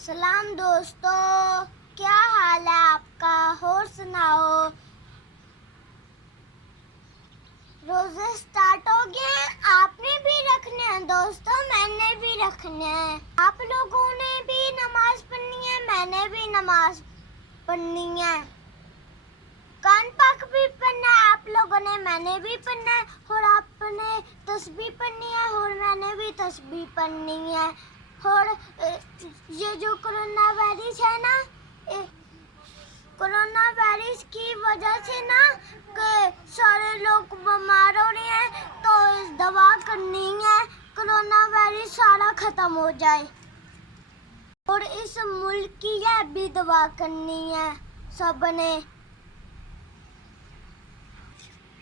सलाम दोस्तों, क्या हाल है आपका? और सुनाओ। रोजे स्टार्ट हो गए हैं, आपने भी रखने हैं दोस्तों, मैंने भी रखने हैं। आप लोगों ने भी नमाज पढ़नी है, मैंने भी नमाज पढ़नी है। कान पाक भी पढ़ना है आप लोगों ने, मैंने भी पढ़ना है। और आपने तस्बीह पढ़नी है और मैंने भी तस्बीह पढ़नी है। और ये जो कोरोना वायरस है ना, कोरोना वायरस की वजह से ना कि सारे लोग बीमार हो रहे हैं, तो दवा करनी है कोरोना वायरस सारा खत्म हो जाए। और इस मुल्क की यह भी दवा करनी है सबने।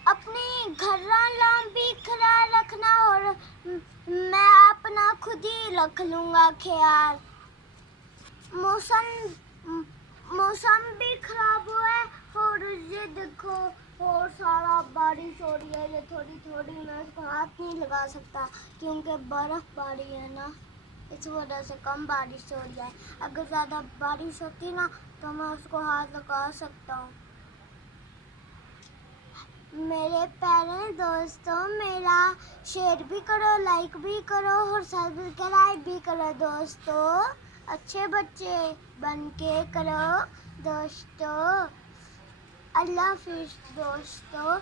अपने घर भी ख्याल रखना और मैं अपना खुद ही रख लूँगा ख्याल। मौसम भी खराब हुआ है और ये देखो और सारा बारिश हो रही है। ये थोड़ी थोड़ी मैं उसको हाथ नहीं लगा सकता क्योंकि बर्फबारी है ना, इस वजह से कम बारिश हो रही है। अगर ज़्यादा बारिश होती ना तो मैं उसको हाथ लगा सकता हूँ। मेरे प्यारे दोस्तों, मेरा शेयर भी करो, लाइक भी करो और सब्सक्राइब भी करो दोस्तों। अच्छे बच्चे बन के करो दोस्तों। अल्लाह हाफिज़ दोस्तों।